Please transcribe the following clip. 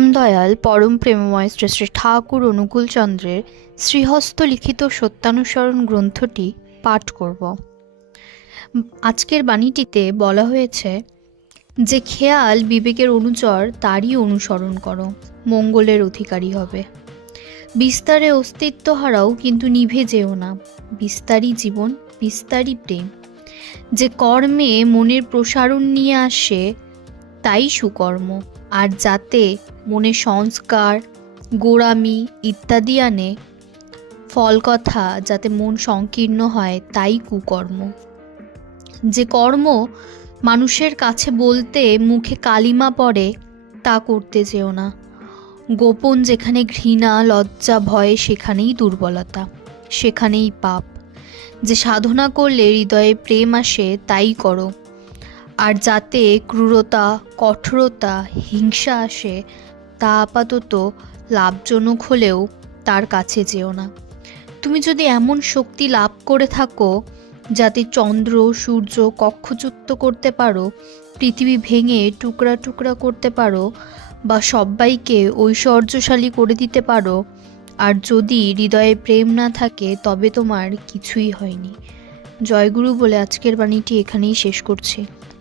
দয়াল পরম প্রেমময় শ্রী শ্রী ঠাকুর অনুকূলচন্দ্রের শ্রীহস্ত লিখিত সত্যানুসরণ গ্রন্থটি পাঠ করব। আজকের বাণীটিতে বলা হয়েছে যে খেয়াল বিবেকের অনুচর তারই অনুসরণ করো, মঙ্গলের অধিকারী হবে। বিস্তারে অস্তিত্ব হারাও, কিন্তু নিভে যেও না। বিস্তারই জীবন, বিস্তারই প্রেম। যে কর্মে মনের প্রসারণ নিয়ে আসে তাই সুকর্ম, আর যাতে মনে সংস্কার, গোঁড়ামি ইত্যাদি আনে, ফল কথা যাতে মন সংকীর্ণ হয়, তাই কুকর্ম। যে কর্ম মানুষের কাছে বলতে মুখে কালিমা পড়ে, তা করতে যেও না। গোপন যেখানে ঘৃণা, লজ্জা, ভয়, সেখানেই দুর্বলতা, সেখানেই পাপ। যে সাধনা করলে হৃদয়ে প্রেম আসে, তাই করো। আর যাতে ক্রূরতা, কঠোরতা, হিংসা আসে, তা আপাতত লাভজনক হলেও তার কাছে যেও না। তুমি যদি এমন শক্তি লাভ করে থাকো যাতে চন্দ্র সূর্য কক্ষচ্যুত করতে পারো, পৃথিবী ভেঙে টুকরা টুকরা করতে পারো, বা সবাইকে ঐশ্বর্যশালী করে দিতে পারো, আর যদি হৃদয়ে প্রেম না থাকে, তবে তোমার কিছুই হয়নি। জয়গুরু বলে আজকের বাণীটি এখানেই শেষ করছি।